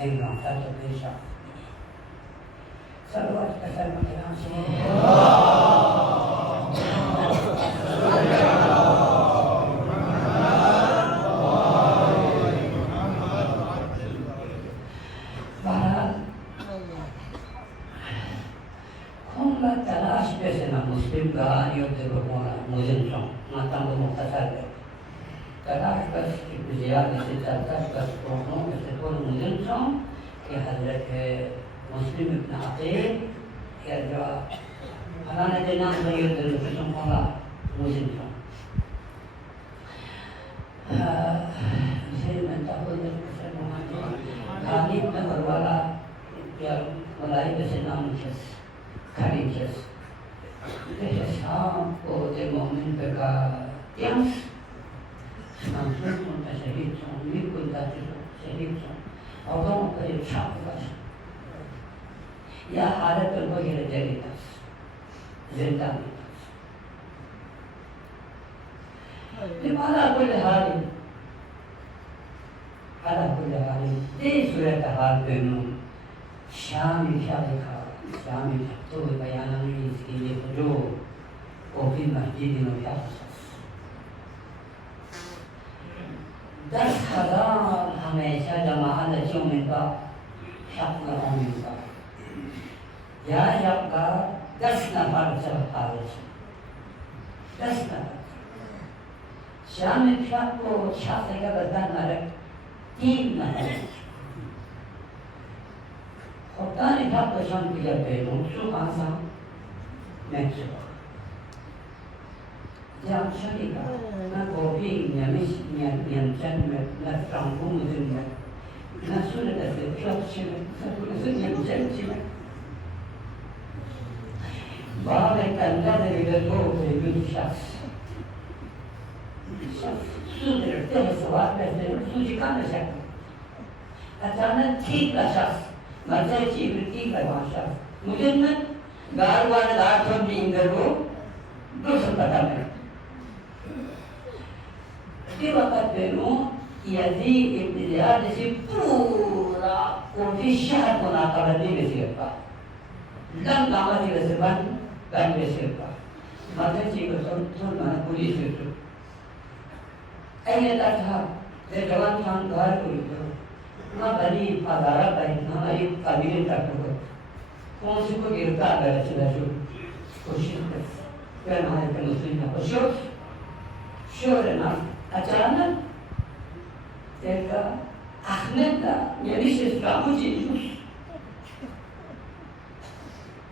venga tanto pensa salvat kasar makan तलाश पैसे ना मुस्लिम कहानियों से भगवान मुझे माता को मुख्तसर है तलाश बस ज़ियादा से चलता बस पहुँचों ऐसे तो मुझे कि हज़रत मुस्लिम इब्न अक़ील या जो फलाने के नाम से ये दिल से सुनूंगा मुझे इसे मैं ताक़ो जब किसी मुझे खाली में बरवाला या मलाई कैसे नाम किस Courageous. This is how the moment becomes transformed as a hit song, liquid that is a hit song. Although very sharp was. Ya halat al-wajh jaritas. Zindanitas. لماذا كل هذه؟ على كل هذه ليش سورة هذا بينهم شامي شاركها Shami तो बयान में इसके लिए जो ओपी मस्जिद में क्या 10,000 हमेशा जमा लक्ष्यों में का शक होने का या शक का 10 नफर सब हालत 10 नफर शामी शक को शक का बदला नरक 3 नफर Otani fatto santi da pelo, su casa, mezzo. Già salita, una copia, mia gente, la franco, la sola da se piace, la gente. Vale cantare del poco e quindi chas. Su del terzo, su di cane secco. La tana tica chas. Macam ciri bahasa. Mungkin garwan datang di Indonesia, dosa kata. Di waktu itu, Yazid ibn Ziyad si pura ofisial pun akan dibersiapkan. Dan nama dibersiapkan dan dibersiapkan. Macam ciri betul mana polis itu. Ayat tak dewan tanggal itu. ना बनी पधारा बनी ना ये कबीले तक हो कौन सी को गिरफ्तार कर चला जो कोशिश कर क्या हमारे के मुस्लिम ना कोशिश शोर ना अचानक देखा अहमद ना यानी इस्लाम जी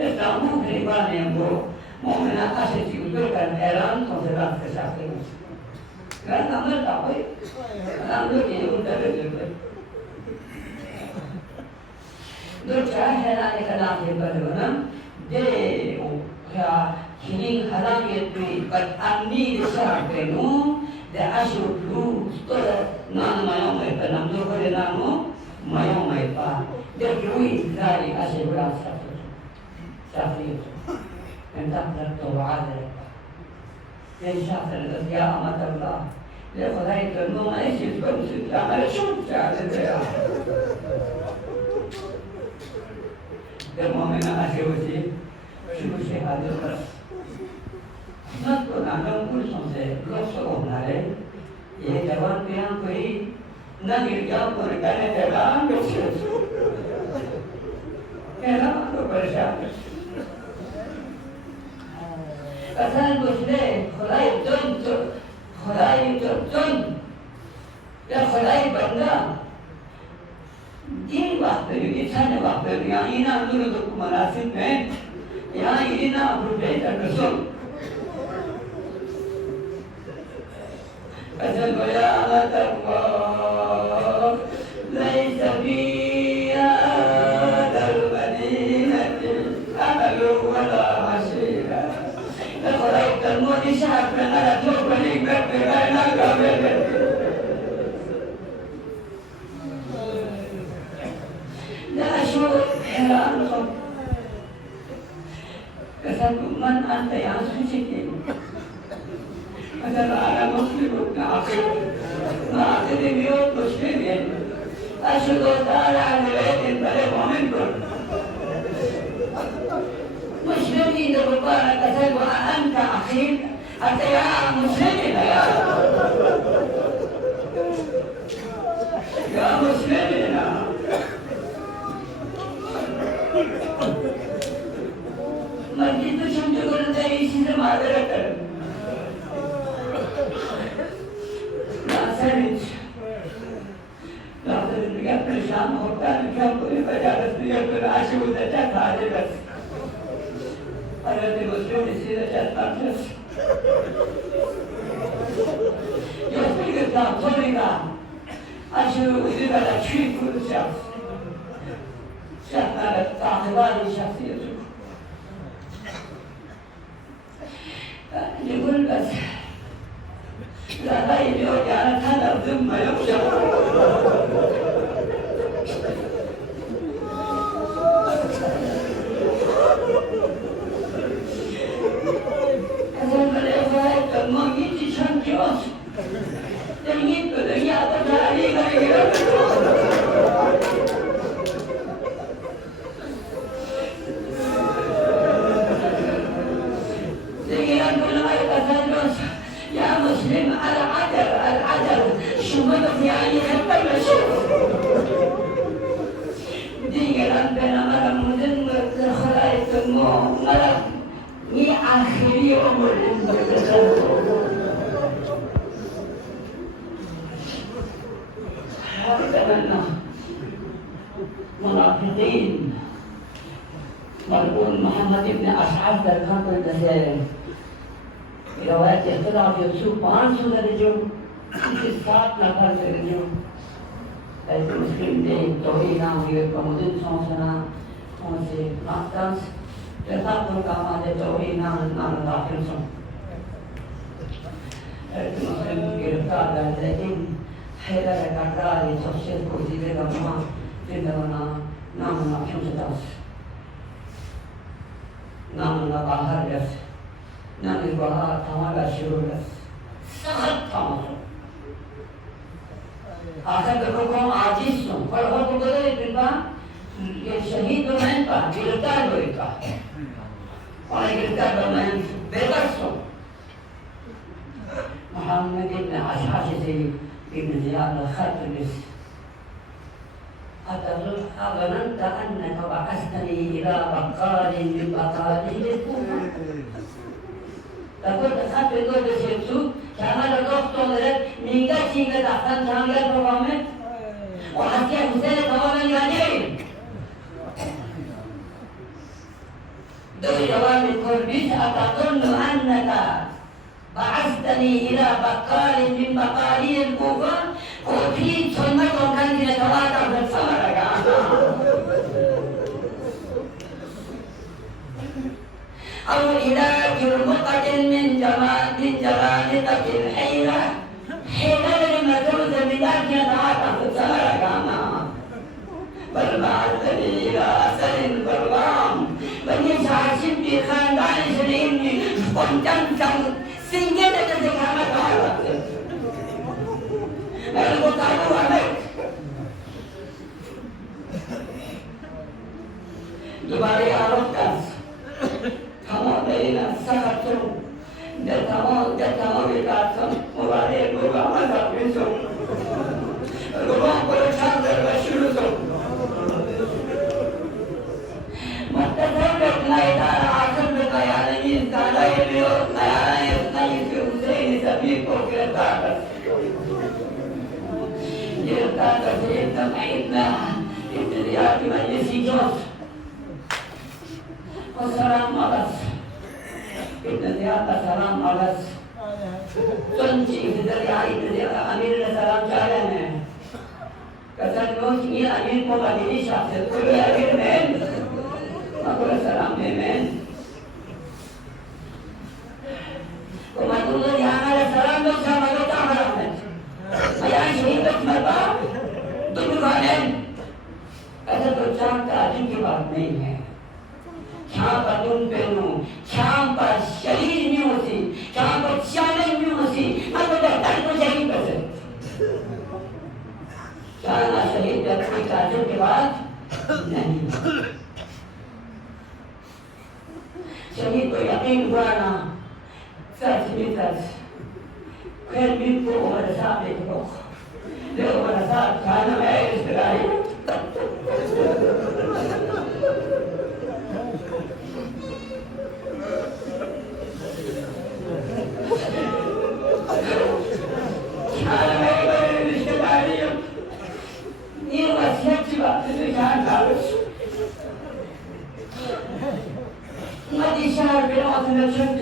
इस्लाम गरीबा ने वो मोमिना ऐसे चीज़ कर हैरान तो से बात कर सकते हैं क्या नाम है ताकि नाम लोग ये उधर दो चार है ना एक नाम है बलवना दे क्या हिलिंग हलाक ये भी पर अन्नी दिशा पे नो दे आशु लू तो नाम मायों में पर नाम दो करे नामो मायों में पा दे कोई जारी आशे बड़ा साफी entah berdoa mereka dan syafir ya amat Allah ya Allah itu memang sebab sudah ada sudah ada Demam yang asal uji, suci hadir beras. Nak tu nanam pun sampai gosok nare, ye jawan tiang koi, nak irjam pun kene jalan gosok. Kenapa tu bersah? Asal busne, khulai tun, ya khulai benda. ये बात है ये सारे बात है यहाँ इना दूर तो मनासिब में यहाँ इना रुपए तक सुन असल बया तक नहीं सबिया दरबनीना अमलु वला मशीरा लखरा तमोदी शाह में तो बनी करते रहना कबे man anta yang suci ini. Adalah anak muslim nak akhir dia muslim ini. Asyhadu an la ilaha فلسطين ربما قتل وأنت أخي أنت يا مسلمين يا مسلمين مسجد شمس تأيسي معذرة لا سرد لا سرد يقبل شام خطان كم فجالس يقبل عشو ذات هذه بس أنا المسلم يصير ذات أمس يصير ذات طريقة عشو إذا لا تشيك كل شخص شخص تعتبار شخصيته يقول بس لا غير يرجع هذا ثم يرجع كذلك الإخوة ما يجي شنكيوس يجيب بدنيا تجاري غير يا مسلم العدل شملت يعني خطر مشهور دي ربنا مرة مدن خلايط المو مرة هي آخري عمر أتمنى منافقين مرحوم محمد بن أشعث درخان الجزائر روايت اختلاف یوسف 500 درجوں اسے 7 نفر درجوں ایسے مسلم دے توہینا ہوئے کمودن سوسنا سے ناستانس جرطاق کاما دے توہینا نان داخل سن ایسے مسلم گرفتار ہے لیکن حیدر کردار سوشل کو زیدے کا مہا زندگانا نامنا کیوں ستاس نامنا باہر جس نحن البراء تعالى شرورس سخط تمام آخر دکھو عاجز سن پر ہو تو بدلے بلبا یہ شہید بمین پا گرفتار ہوئی کا اور گرفتار بمین بےغر سن محمد ابن عشاش سے ابن زیاد الخط النس أظننت أنك بعثتني إلى بقال من بقاله الكوفة تقول تخاف يقول بسيبسو كما لقفت ولد ميقا شيقا تحتان شامل البرامج وحكي حسين تماما يعنين دو جواب الكربيس أتظن أنك بعثتني إلى بقال من بقالي الكوفة وفي سنة وكان يتواتر في السمرة أو إلى جرمقة من جرانقة الحيرة حيرة لما ترد بذلك يتعاطف السمرة كما بل بعثني إلى أسر البرغام بل يسعى شبي خاندان سليمي وانتم سنجدة زكامة عرفت المطالب عليك دوباره عرفت تمام این سخت در تمام باتم مبارک و عذاب میشم روان پریشان در بشور شم متصور نیدار عاصم به بیان این سالای بیاد نیایی حسین سبیل کو گرفتار کرد گرفتار کرد एकदम عیدنا ابتداء مجلسی جوز والسلام عليك ابن زياد السلام عليك تنجي في ذريعة ابن أمير السلام جالنا كسر نوش ये अमीर को बदली शास्त्र कोई अमीर में अकबर सलाम में को मजदूर यहाँ वाला सलाम लोग सब लोग काम करते हैं यहाँ शहीद लोग मरता तो दुकानें ऐसा तो चांद तारीख की बात नहीं है शाम पर तुम पहनो शाम पर शरीर में होती शाम पर चादर में होती अब डॉक्टर को शरीर पर से शाम शरीर जब कोई ताजुब के बाद नहीं शरीर يقين برانا ثالث مثالث كان بيبقوا ولا ساعة بيبقوا لو ولا ساعة كان ما يستراحي كان ما يبقى يستراحي يبقى سيكتبا كان تعرف ما دي شهر بلا ما تنشد